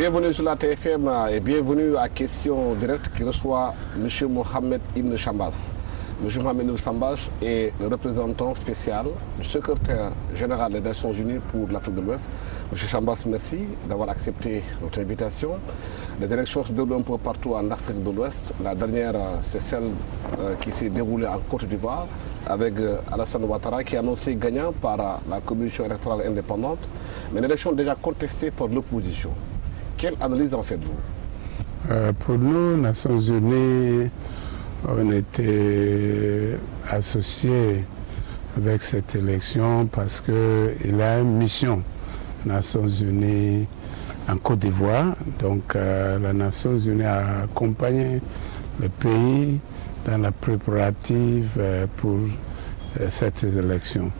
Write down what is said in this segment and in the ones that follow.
Bienvenue sur la TFM et bienvenue à Question Directe qui reçoit M. Mohamed Ibn Chambas. M. Mohamed Ibn Chambas est le représentant spécial du secrétaire général des Nations Unies pour l'Afrique de l'Ouest. M. Chambas, merci d'avoir accepté notre invitation. Les élections se déroulent un peu partout en Afrique de l'Ouest. La dernière, c'est celle qui s'est déroulée en Côte d'Ivoire avec Alassane Ouattara qui est annoncé gagnant par la Commission électorale indépendante, mais une élection déjà contestée par l'opposition. Quelle analyse en faites-vous? Pour nous, Nations Unies, on était associés avec cette élection parce qu'il y a une mission Nations Unies en Côte d'Ivoire. Donc la Nations Unies a accompagné le pays dans la préparative pour cette élection.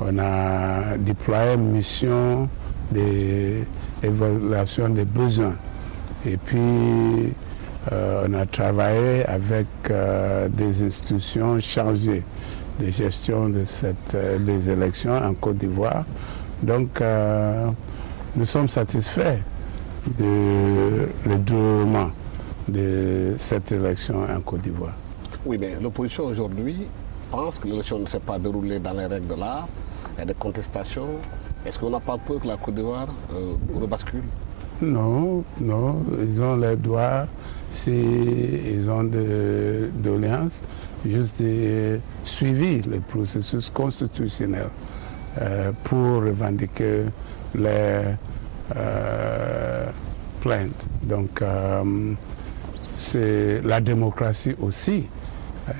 On a déployé une mission d'évaluation des besoins. Et puis, on a travaillé avec des institutions chargées de gestion de des élections en Côte d'Ivoire. Donc, nous sommes satisfaits du déroulement de cette élection en Côte d'Ivoire. Oui, mais l'opposition aujourd'hui pense que l'élection ne s'est pas déroulée dans les règles de l'art. Il y a des contestations. Est-ce qu'on n'a pas peur que la Côte d'Ivoire rebascule? Non, non, ils ont les droits, ils ont de doléances, juste de suivre le processus constitutionnel pour revendiquer les plaintes. Donc, c'est la démocratie aussi.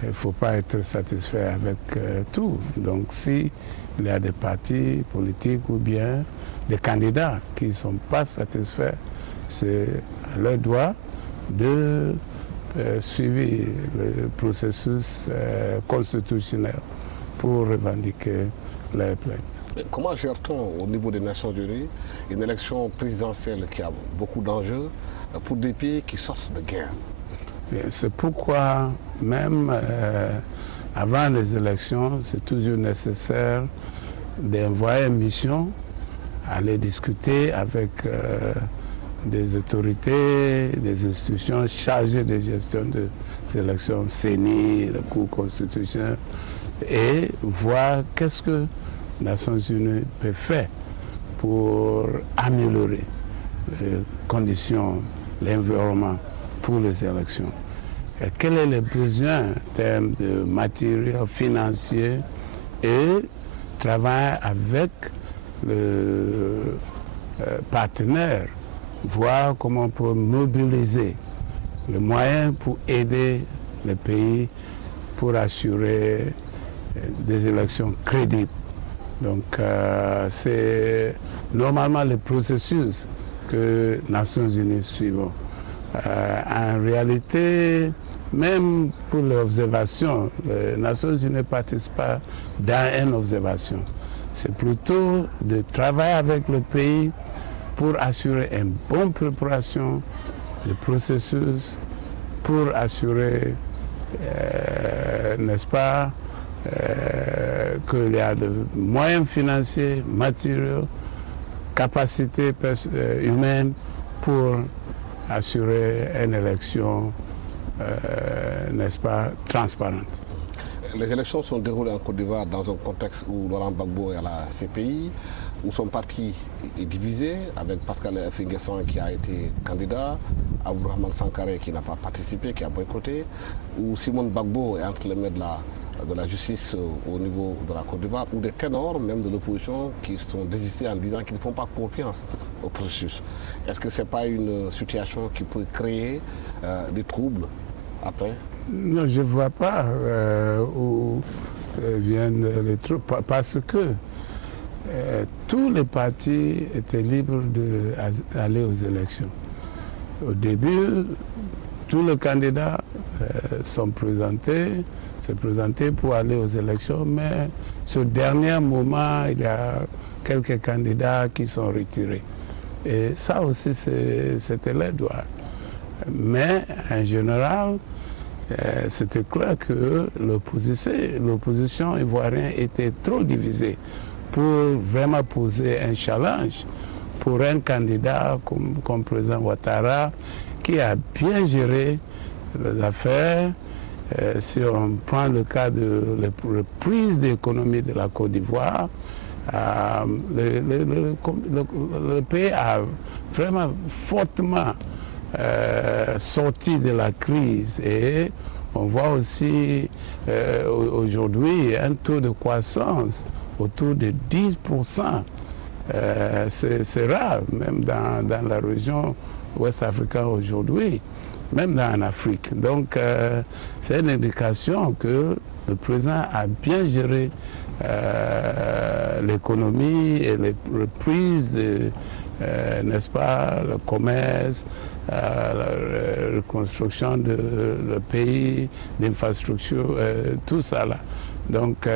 Il ne faut pas être satisfait avec tout. Donc, si il y a des partis politiques ou bien des candidats qui ne sont pas satisfaits, c'est à leur droit de suivre le processus constitutionnel pour revendiquer les plaintes. Mais comment gère-t-on au niveau des Nations Unies une élection présidentielle qui a beaucoup d'enjeux pour des pays qui sortent de guerre? C'est pourquoi même avant les élections, c'est toujours nécessaire d'envoyer une mission, aller discuter avec des autorités, des institutions chargées de gestion des élections, CENI, le Cour constitutionnel, et voir qu'est-ce que les Nations Unies peuvent faire pour améliorer les conditions, l'environnement pour les élections. Et quels sont les besoins en termes de matériel financier et travailler avec le partenaire, voir comment on peut mobiliser les moyens pour aider le pays pour assurer des élections crédibles. Donc c'est normalement le processus que les Nations Unies suivent. En réalité, même pour l'observation, les Nations Unies ne participent pas dans une observation. C'est plutôt de travailler avec le pays pour assurer une bonne préparation du processus, pour assurer, n'est-ce pas, qu'il y a des moyens financiers, matériels, capacités humaines pour assurer une élection, n'est-ce pas, transparente. Les élections sont déroulées en Côte d'Ivoire dans un contexte où Laurent Gbagbo est à la CPI, où son parti est divisé, avec Pascal Affi-N'Guessan qui a été candidat, Abdourahmane Sankaré qui n'a pas participé, qui a boycotté, où Simone Gbagbo est entre les mains de la justice au niveau de la Côte d'Ivoire, ou des ténors même de l'opposition qui sont désistés en disant qu'ils ne font pas confiance au processus. Est-ce que ce n'est pas une situation qui peut créer des troubles après? Non, je ne vois pas où viennent les troubles, parce que tous les partis étaient libres d'aller aux élections. Au début, tous les candidats s'est présenté pour aller aux élections, mais ce dernier moment, il y a quelques candidats qui sont retirés. Et ça aussi, c'était leur droit. Mais en général, c'était clair que l'opposition ivoirienne était trop divisée pour vraiment poser un challenge pour un candidat comme le président Ouattara, qui a bien géré les affaires. Si on prend le cas de la reprise de l'économie de la Côte d'Ivoire, le pays a vraiment fortement sorti de la crise, et on voit aussi aujourd'hui un taux de croissance autour de 10%. C'est rare, même dans la région ouest africaine aujourd'hui, même en Afrique. Donc c'est une indication que le président a bien géré l'économie et les reprises, n'est-ce pas, le commerce, la reconstruction de le pays, l'infrastructure, tout ça là. Donc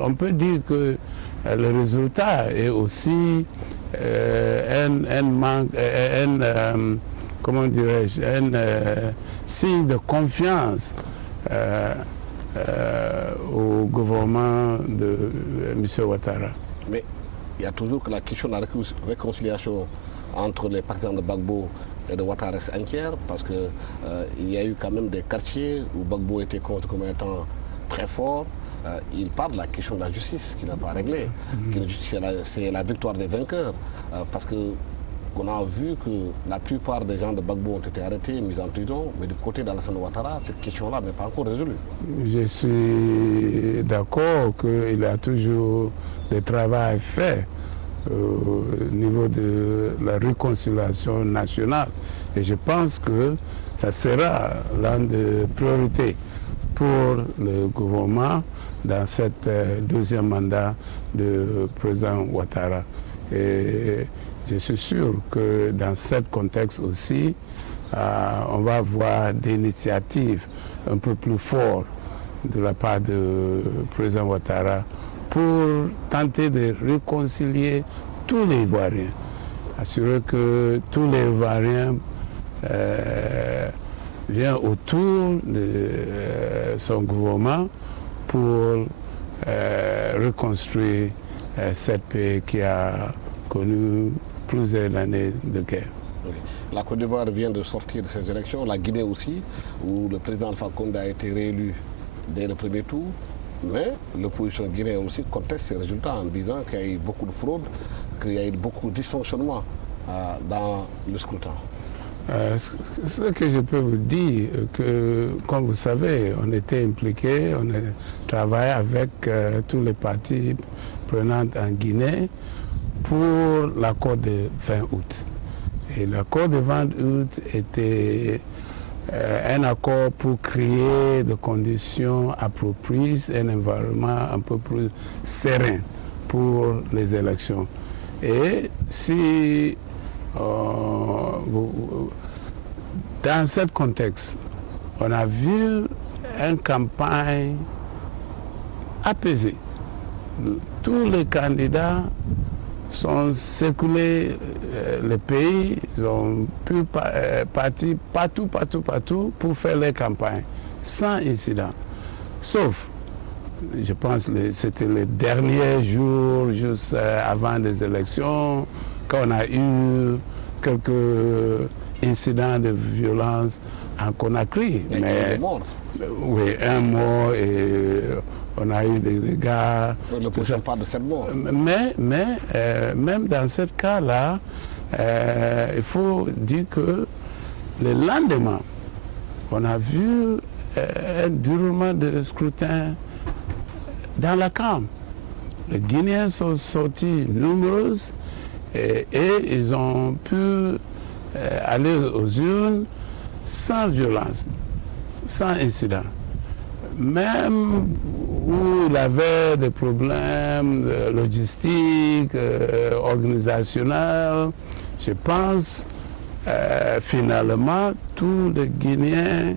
on peut dire que le résultat est aussi comment dirais-je, un signe de confiance au gouvernement de M. Ouattara. Mais il y a toujours que la question de la réconciliation entre les partisans de Gbagbo et de Ouattara reste entière, parce qu'il y a eu quand même des quartiers où Gbagbo était considéré comme étant très fort. Il parle de la question de la justice qui n'a pas réglé. C'est la victoire des vainqueurs, parce qu'on a vu que la plupart des gens de Gbagbo ont été arrêtés, mis en prison, mais du côté d'Alassane Ouattara, cette question-là n'est pas encore résolue. Je suis d'accord qu'il y a toujours du travail fait au niveau de la réconciliation nationale. Et je pense que ça sera l'une des priorités pour le gouvernement dans cette deuxième mandat de président Ouattara. Et je suis sûr que dans ce contexte aussi, on va avoir des initiatives un peu plus fortes de la part du président Ouattara pour tenter de réconcilier tous les Ivoiriens, assurer que tous les Ivoiriens viennent autour de son gouvernement pour reconstruire ce pays qui a connu plusieurs années de guerre. Oui. La Côte d'Ivoire vient de sortir de ces élections, la Guinée aussi, où le président Alpha Condé a été réélu dès le premier tour, mais l'opposition guinéenne aussi conteste ces résultats en disant qu'il y a eu beaucoup de fraude, qu'il y a eu beaucoup de dysfonctionnement dans le scrutin. Ce que je peux vous dire, que comme vous savez, on était impliqués, on a travaillé avec tous les partis prenants en Guinée pour l'accord de 20 août. Et l'accord de 20 août était un accord pour créer des conditions appropriées, un environnement un peu plus serein pour les élections. Et si dans ce contexte, on a vu une campagne apaisée. Tous les candidats sont circulés le pays, ils ont pu partir partout pour faire les campagnes, sans incident. Sauf, je pense que c'était le dernier jour, juste avant les élections, quand on a eu quelques incidents de violence en Conakry. Mais oui, un mort et on a eu des dégâts. Le procès parle de 7 morts. Mais même dans ce cas-là, il faut dire que le lendemain, on a vu un déroulement de scrutin dans la camp. Les Guinéens sont sortis nombreux et ils ont pu aller aux urnes sans violence, sans incident. Même où il y avait des problèmes logistiques, organisationnels, je pense finalement tous les Guinéens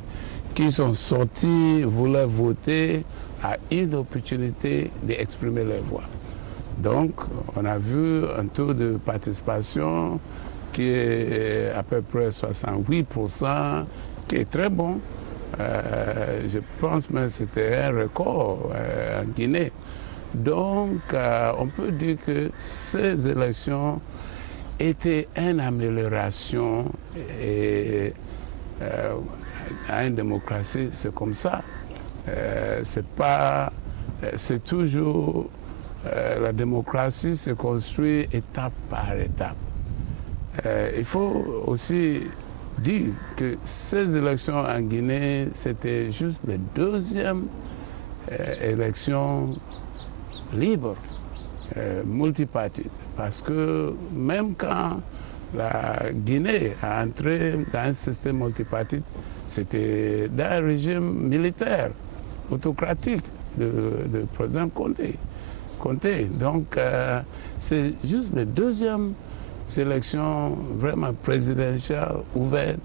qui sont sortis voulaient voter à une opportunité d'exprimer leur voix. Donc on a vu un taux de participation qui est à peu près 68%, qui est très bon. Je pense même que c'était un record en Guinée. Donc, on peut dire que ces élections était une amélioration et à une démocratie, c'est comme ça. C'est toujours la démocratie se construit étape par étape. Il faut aussi dire que ces élections en Guinée, c'était juste les deuxièmes élections libres, multipartites. Parce que même quand la Guinée a entré dans un système multipartite, c'était dans un régime militaire, autocratique de président Condé. Donc, c'est juste les deuxièmes élections vraiment présidentielles ouvertes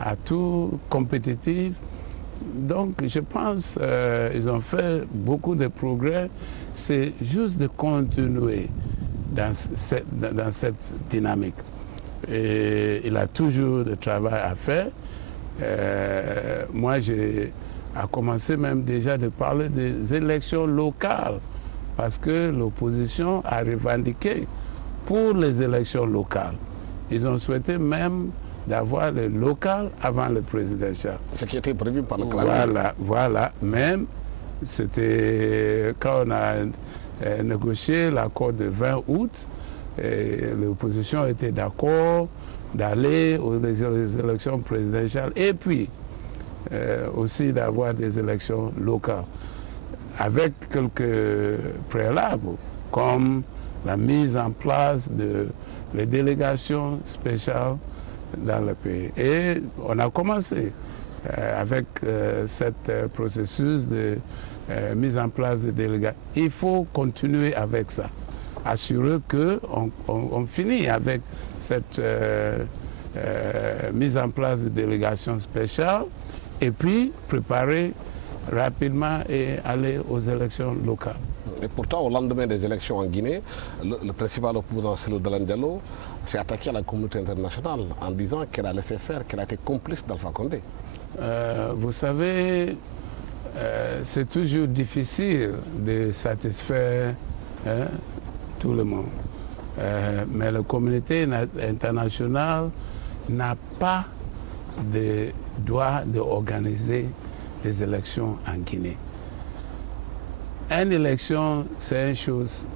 à tout compétitif. Donc, je pense qu'ils ont fait beaucoup de progrès. C'est juste de continuer dans cette dynamique. Et il a toujours du travail à faire. Moi, j'ai commencé même déjà de parler des élections locales parce que l'opposition a revendiqué pour les élections locales. Ils ont souhaité même d'avoir le local avant le présidentiel. Ce qui était prévu par le calendrier. Voilà. Même, c'était quand on a négocié l'accord de 20 août, l'opposition était d'accord d'aller aux élections présidentielles et puis aussi d'avoir des élections locales avec quelques préalables comme la mise en place de les délégations spéciales dans le pays. Et on a commencé avec ce processus de mise en place de délégations. Il faut continuer avec ça. Assurer qu'on finit avec cette mise en place de délégations spéciales et puis préparer rapidement et aller aux élections locales. Et pourtant, au lendemain des élections en Guinée, le principal opposant, Cellou Dalein Diallo, s'est attaqué à la communauté internationale en disant qu'elle a laissé faire, qu'elle a été complice d'Alpha Condé. Vous savez, c'est toujours difficile de satisfaire tout le monde. Mais la communauté internationale n'a pas de droit d'organiser des élections en Guinée. Une élection, c'est une chose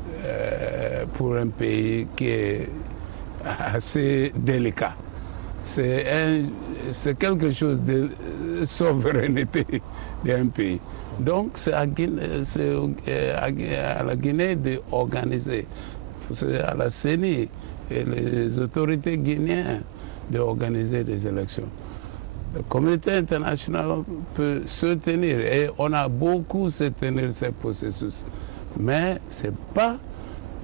pour un pays qui est assez délicat. C'est quelque chose de souveraineté d'un pays. Donc, c'est à la Guinée d'organiser. C'est à la CENI et les autorités guinéennes d'organiser des élections. La communauté internationale peut soutenir et on a beaucoup soutenu ce processus. Mais ce n'est pas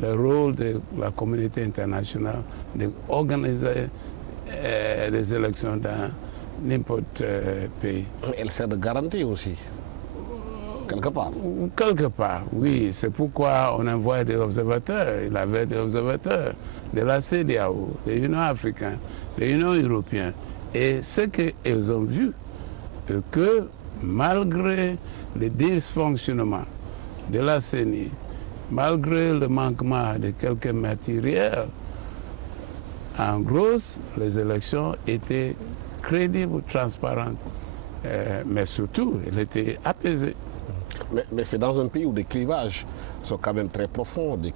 le rôle de la communauté internationale d'organiser des élections dans n'importe pays. Elle sert de garantie aussi, quelque part. Quelque part, oui. C'est pourquoi on envoie des observateurs. Il y avait des observateurs de la CEDEAO, de l'Union africaine, de l'Union européenne. Et ce qu'ils ont vu, que malgré les dysfonctionnements de la CENI, malgré le manquement de quelques matériels, en gros, les élections étaient crédibles, transparentes, mais surtout, elles étaient apaisées. Mais c'est dans un pays où des clivages sont quand même très profonds, des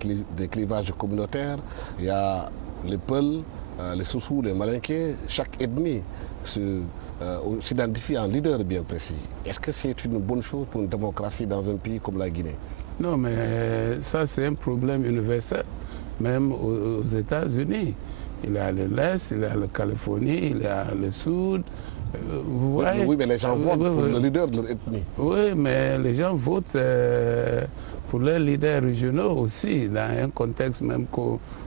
clivages communautaires. Il y a les Peuls, les Soussous, les Malinqués, chaque ethnie s'identifie en leader bien précis. Est-ce que c'est une bonne chose pour une démocratie dans un pays comme la Guinée? Non, mais ça c'est un problème universel, même aux États-Unis. Il y a l'Est, il y a la Californie, il y a le Sud. Vous voyez? Oui, mais les gens votent pour le leader de leur ethnie. Oui, mais les gens votent pour leurs leaders régionaux aussi, dans un contexte même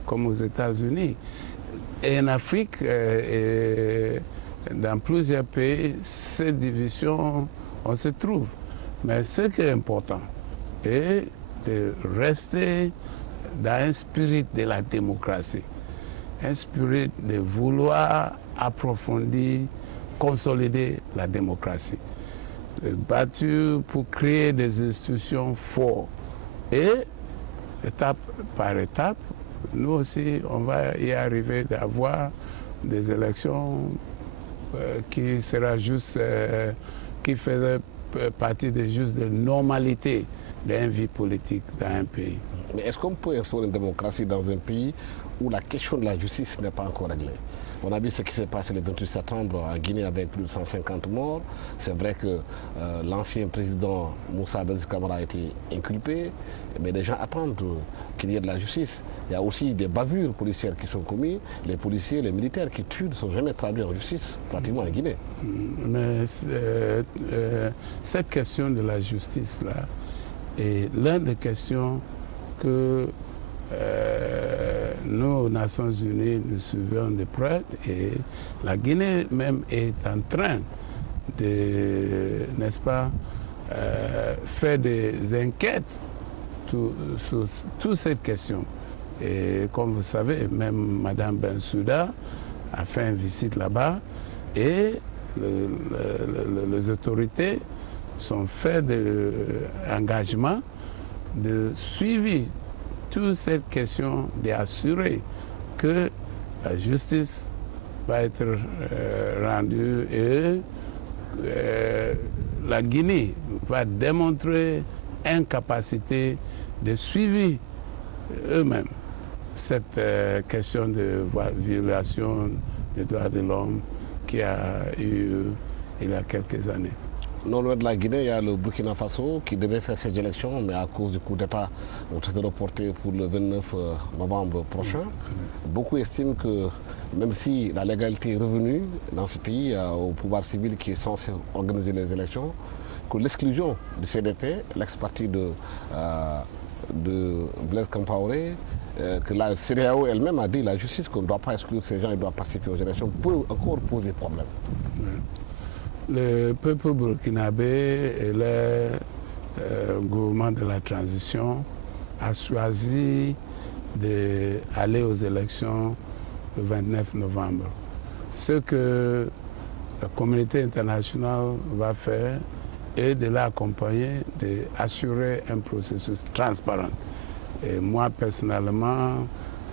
comme aux États-Unis. Et en Afrique, et dans plusieurs pays, ces divisions, on se trouve. Mais ce qui est important est de rester dans un spirit de la démocratie, un spirit de vouloir approfondir, consolider la démocratie, battu pour créer des institutions fortes. Et étape par étape, nous aussi, on va y arriver d'avoir des élections qui sera juste, qui faisait partie de juste de normalité d'une vie politique dans un pays. Mais est-ce qu'on peut instaurer une démocratie dans un pays où la question de la justice n'est pas encore réglée? On a vu ce qui s'est passé le 28 septembre en Guinée avec plus de 150 morts. C'est vrai que l'ancien président Moussa Dadis Camara a été inculpé, mais les gens attendent qu'il y ait de la justice. Il y a aussi des bavures policières qui sont commises. Les policiers, les militaires qui tuent ne sont jamais traduits en justice, pratiquement en Guinée. Mais cette question de la justice-là est l'une des questions que nous, aux Nations Unies, nous suivons de près, et la Guinée même est en train de, n'est-ce pas, faire des enquêtes sur toute cette question. Et comme vous savez, même Mme Bensouda a fait une visite là-bas et les autorités sont fait de engagements de suivi toute cette question d'assurer que la justice va être rendue et la Guinée va démontrer une capacité de suivi eux-mêmes cette question de violation des droits de l'homme qui a eu il y a quelques années. Non loin de la Guinée, il y a le Burkina Faso qui devait faire ses élections, mais à cause du coup d'État, ont été reportés pour le 29 novembre prochain. Beaucoup estiment que même si la légalité est revenue dans ce pays, au pouvoir civil qui est censé organiser les élections, que l'exclusion du CDP, l'ex-parti de Blaise Compaoré, que la CEDEAO elle-même a dit la justice qu'on ne doit pas exclure ces gens, ils doivent participer aux élections, peut encore poser problème. Le peuple burkinabé et le gouvernement de la transition a choisi d'aller aux élections le 29 novembre. Ce que la communauté internationale va faire est de l'accompagner, d'assurer un processus transparent. Et moi, personnellement,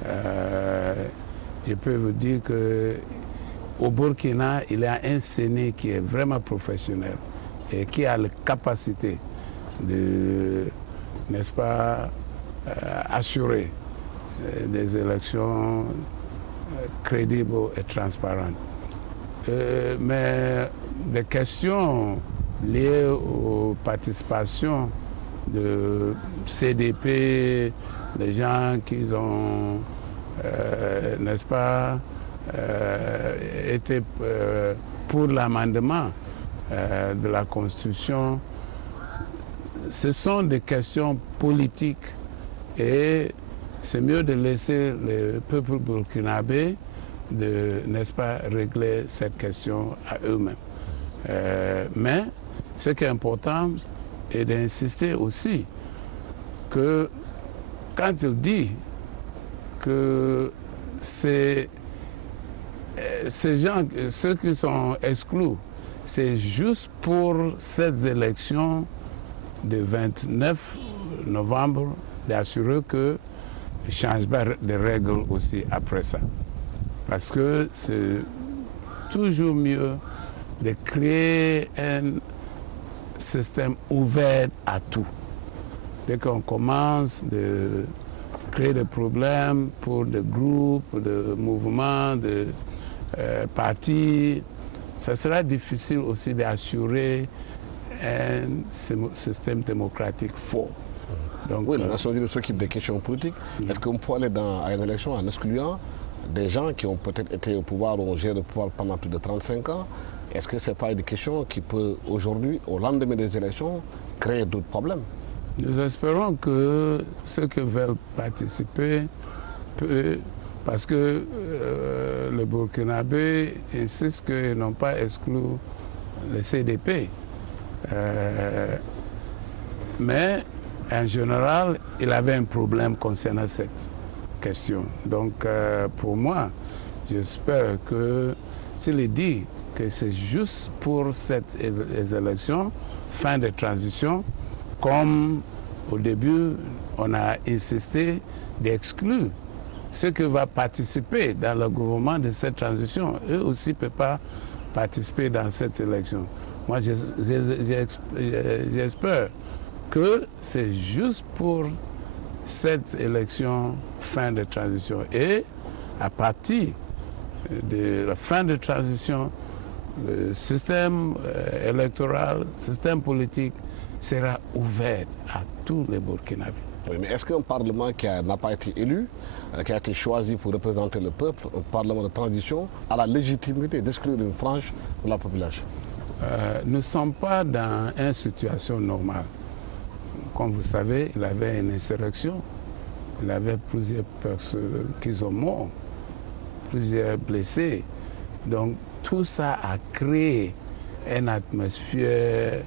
je peux vous dire que au Burkina, il y a un Séné qui est vraiment professionnel et qui a la capacité de, n'est-ce pas, assurer des élections crédibles et transparentes. Mais des questions liées aux participations de CDP, les gens qui ont, n'est-ce pas, était pour l'amendement de la Constitution. Ce sont des questions politiques et c'est mieux de laisser le peuple burkinabé n'est-ce pas, régler cette question à eux-mêmes. Mais ce qui est important est d'insister aussi que quand il dit que c'est ces gens, ceux qui sont exclus, c'est juste pour cette élection du 29 novembre d'assurer que changement de règles aussi après ça. Parce que c'est toujours mieux de créer un système ouvert à tout. Dès qu'on commence de créer des problèmes pour des groupes, des mouvements, des partis, ça sera difficile aussi d'assurer un système démocratique fort. Donc, oui, la Nation Unie s'occupe des questions politiques. Est-ce qu'on peut aller à une élection en excluant des gens qui ont peut-être été au pouvoir ou ont géré le pouvoir pendant plus de 35 ans? Est-ce que ce n'est pas une question qui peut aujourd'hui, au lendemain des élections, créer d'autres problèmes? Nous espérons que ceux qui veulent participer peuvent, parce que les Burkinabés insistent qu'ils n'ont pas exclu le CDP. Mais en général, il avait un problème concernant cette question. Donc pour moi, j'espère que s'il dit que c'est juste pour cette élection, fin de transition, comme au début on a insisté d'exclure ceux qui vont participer dans le gouvernement de cette transition, eux aussi ne peuvent pas participer dans cette élection. Moi, j'espère que c'est juste pour cette élection fin de transition. Et à partir de la fin de transition, le système électoral, le système politique sera ouvert à tous les Burkinabés. Oui, mais est-ce qu'un parlement qui n'a pas été élu, qui a été choisi pour représenter le peuple, un parlement de transition, a la légitimité d'exclure une frange de la population? Nous ne sommes pas dans une situation normale. Comme vous savez, il y avait une insurrection, il y avait plusieurs personnes qui sont mortes, plusieurs blessés. Donc tout ça a créé une atmosphère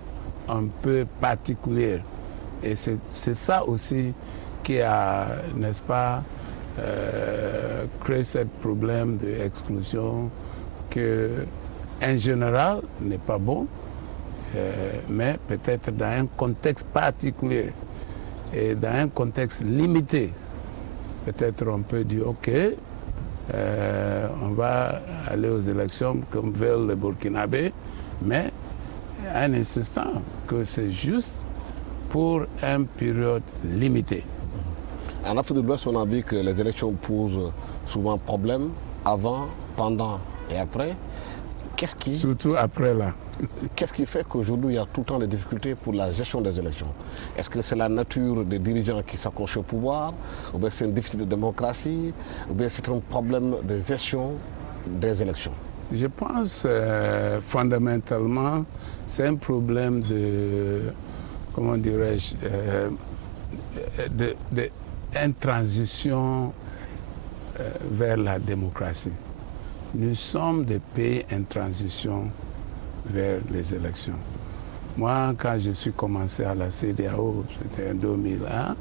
un peu particulière. Et c'est ça aussi qui a, n'est-ce pas, créé ce problème d'exclusion que, en général, n'est pas bon, mais peut-être dans un contexte particulier et dans un contexte limité, peut-être on peut dire, OK, on va aller aux élections comme veulent les Burkinabés, mais en insistant que c'est juste pour une période limitée. En Afrique de l'Ouest, on a vu que les élections posent souvent problème avant, pendant et après. Surtout après là. Qu'est-ce qui fait qu'aujourd'hui il y a tout le temps des difficultés pour la gestion des élections? Est-ce que c'est la nature des dirigeants qui s'accrochent au pouvoir, ou bien c'est un déficit de démocratie, ou bien c'est un problème de gestion des élections? Je pense fondamentalement c'est un problème de, comment dirais-je, une transition vers la démocratie. Nous sommes des pays en transition vers les élections. Moi, quand je suis commencé à la CEDEAO, c'était en 2001,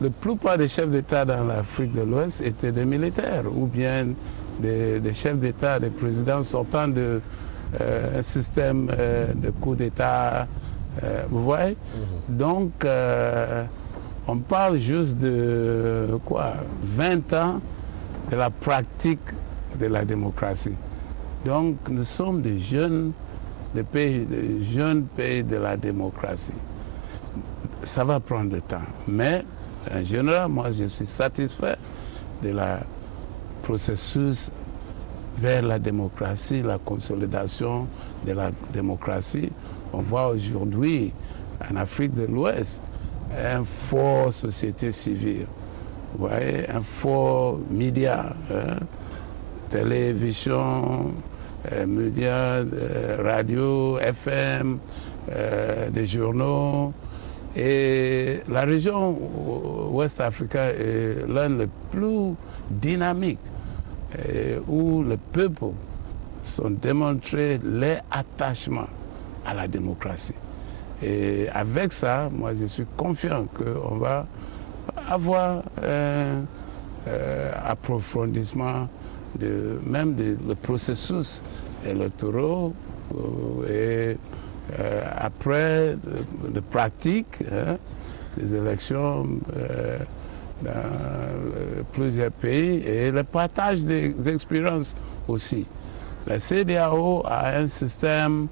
la plupart des chefs d'État dans l'Afrique de l'Ouest étaient des militaires ou bien des chefs d'État, des présidents sortant d'un système de coup d'État. Vous voyez? Donc, on parle juste de 20 ans de la pratique de la démocratie. Donc nous sommes des jeunes pays de la démocratie. Ça va prendre du temps, mais en général, moi je suis satisfait de la processus vers la démocratie, la consolidation de la démocratie. On voit aujourd'hui en Afrique de l'Ouest une forte société civile, vous voyez, un fort média, télévision, médias, radio, FM, des journaux. Et la région ouest africaine est l'un des plus dynamiques où les peuples sont démontrés leur attachement à la démocratie. Et avec ça, moi je suis confiant qu'on va avoir un approfondissement même le processus électoral et après de pratique des élections dans plusieurs pays et le partage des expériences aussi. La CEDEAO a un système,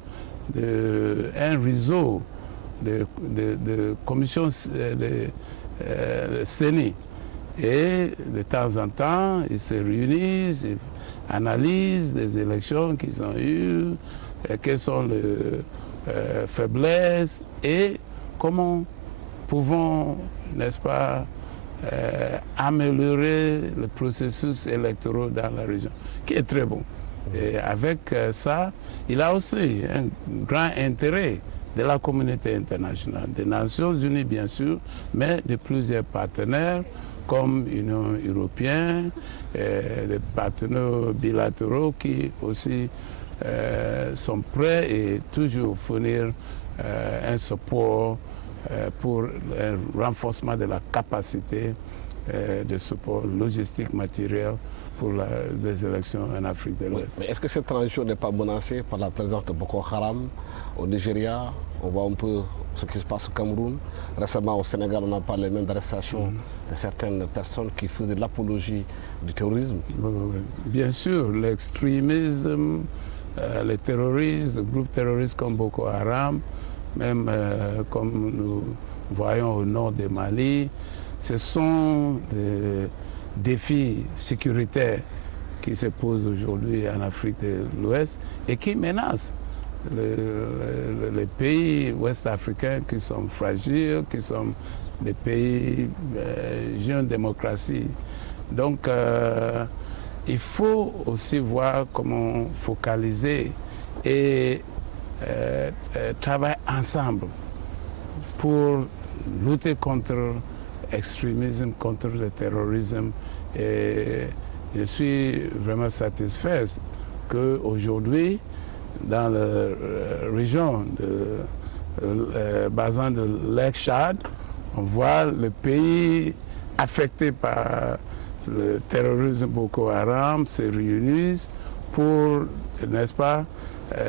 un réseau de commissions de CENI. Et de temps en temps, ils se réunissent, ils analysent les élections qu'ils ont eues, quelles sont les faiblesses et comment pouvons, n'est-ce pas, améliorer le processus électoral dans la région, qui est très bon. Et avec ça, il a aussi un grand intérêt de la communauté internationale, des Nations Unies bien sûr, mais de plusieurs partenaires comme l'Union européenne, des partenaires bilatéraux qui aussi sont prêts et toujours fournir un support pour le renforcement de la capacité de support logistique, matériel pour les élections en Afrique de l'Ouest. Mais est-ce que cette transition n'est pas menacée par la présence de Boko Haram au Nigeria, on voit un peu ce qui se passe au Cameroun. Récemment au Sénégal, on a parlé même d'arrestation de certaines personnes qui faisaient de l'apologie du terrorisme. Bien sûr, l'extrémisme, les terroristes, les groupes terroristes comme Boko Haram, même comme nous voyons au nord du Mali, ce sont des défis sécuritaires qui se posent aujourd'hui en Afrique de l'Ouest et qui menacent les pays ouest-africains qui sont fragiles, qui sont des pays jeunes démocraties. Donc, il faut aussi voir comment focaliser et travailler ensemble pour lutter contre l'extrémisme, contre le terrorisme. Et je suis vraiment satisfait qu'aujourd'hui, dans la région bassin de lac Tchad, on voit le pays affecté par le terrorisme Boko Haram se réunissent pour, n'est-ce pas,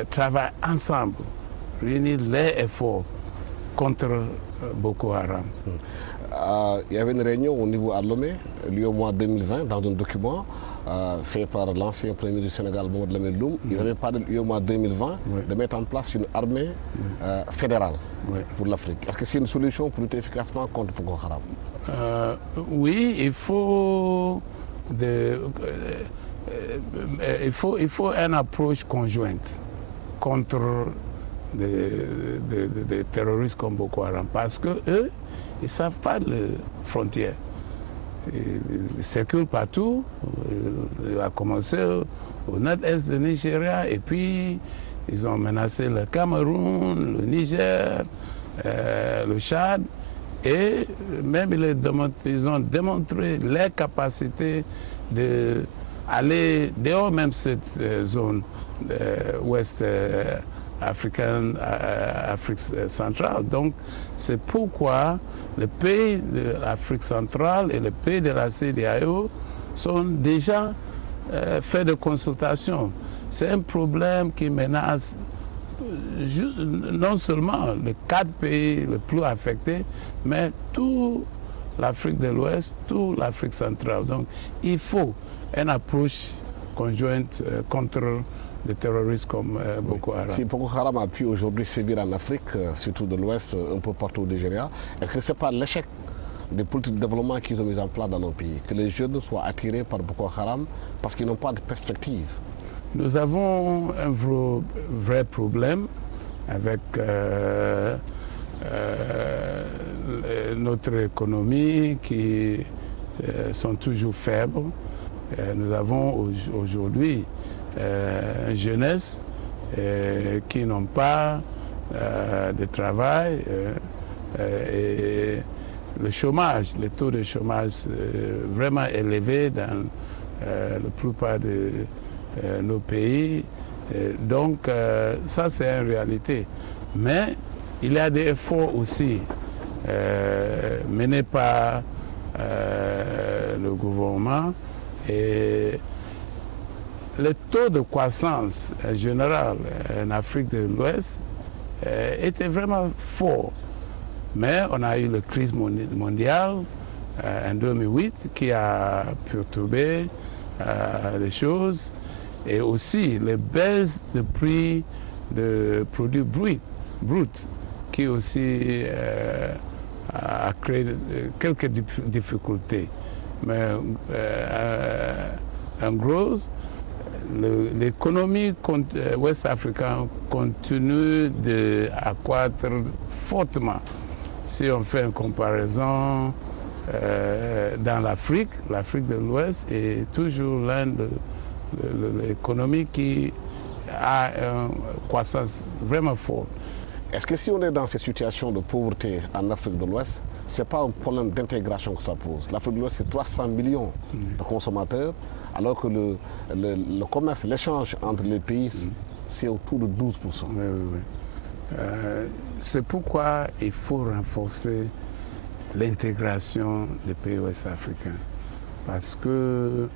travailler ensemble, réunir les efforts contre Boko Haram. Il y avait une réunion au niveau à Lomé, lieu au mois 2020, dans un document fait par l'ancien premier ministre du Sénégal, Mamadou Lamine Loum. Ils avaient parlé au mois 2020 de mettre en place une armée fédérale pour l'Afrique. Est-ce que c'est une solution pour lutter efficacement contre Boko Haram? Oui, il faut une approche conjointe contre des terroristes comme Boko Haram parce qu'eux, ils ne savent pas les frontières. Ils circulent partout. Il a commencé au nord-est du Nigeria et puis ils ont menacé le Cameroun, le Niger, le Tchad et même ils ont démontré leur capacité d'aller dehors même cette zone ouest africaine, Afrique centrale. Donc, c'est pourquoi les pays de l'Afrique centrale et les pays de la CEDEAO sont déjà faits de consultations. C'est un problème qui menace non seulement les 4 pays les plus affectés, mais toute l'Afrique de l'Ouest, toute l'Afrique centrale. Donc, il faut une approche conjointe contre des terroristes comme Boko Haram. Si Boko Haram a pu aujourd'hui sévir en Afrique, surtout de l'Ouest, un peu partout au Nigeria, est-ce que ce n'est pas l'échec des politiques de développement qu'ils ont mis en place dans nos pays, que les jeunes soient attirés par Boko Haram parce qu'ils n'ont pas de perspective? Nous avons un vrai problème avec notre économie qui sont toujours faibles. Nous avons aujourd'hui une jeunesse qui n'ont pas de travail et le chômage, le taux de chômage vraiment élevé dans la plupart de nos pays. Donc ça c'est une réalité. Mais il y a des efforts aussi menés par le gouvernement et le taux de croissance en général en Afrique de l'Ouest était vraiment fort. Mais on a eu la crise mondiale en 2008 qui a perturbé les choses et aussi les baisses de prix de produits bruts qui aussi a créé quelques difficultés. Mais en gros, l'économie ouest-africaine continue d'accroître fortement. Si on fait une comparaison dans l'Afrique de l'Ouest est toujours l'une de l'économie qui a une croissance vraiment forte. Est-ce que si on est dans cette situation de pauvreté en Afrique de l'Ouest, ce n'est pas un problème d'intégration que ça pose? L'Afrique de l'Ouest, c'est 300 millions de consommateurs, alors que le commerce, l'échange entre les pays, c'est autour de 12%. Oui. C'est pourquoi il faut renforcer l'intégration des pays ouest-africains. Parce que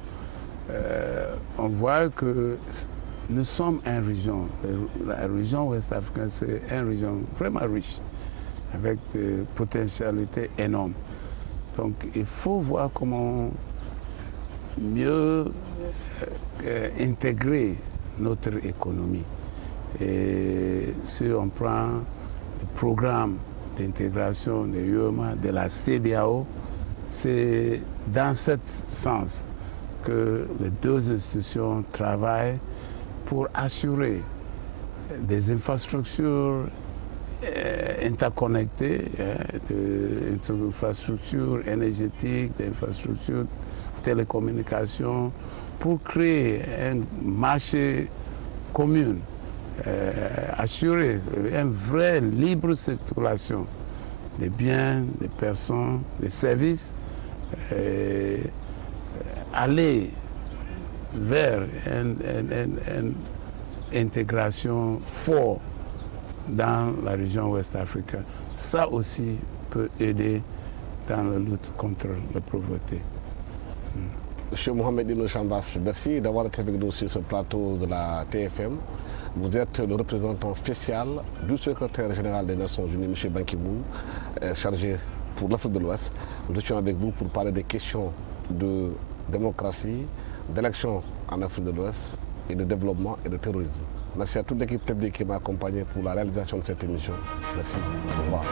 on voit que nous sommes une région, la région ouest africaine, c'est une région vraiment riche, avec des potentialités énormes. Donc il faut voir comment mieux intégrer notre économie. Et si on prend le programme d'intégration de l'UEMOA, de la CEDEAO, c'est dans ce sens que les deux institutions travaillent pour assurer des infrastructures interconnectées, des infrastructures énergétiques, des infrastructures télécommunications, pour créer un marché commun, assurer une vraie libre circulation des biens, des personnes, des services, aller vers une intégration forte dans la région ouest africaine. Ça aussi peut aider dans la lutte contre la pauvreté. Monsieur Mohamed Ibn Chambas, merci d'avoir été avec nous sur ce plateau de la TFM. Vous êtes le représentant spécial du secrétaire général des Nations Unies, M. Ban Ki-moon, chargé pour l'Afrique de l'Ouest. Nous étions avec vous pour parler des questions de démocratie, d'élection en Afrique de l'Ouest et de développement et de terrorisme. Merci à toute l'équipe technique qui m'a accompagné pour la réalisation de cette émission. Merci. Au revoir.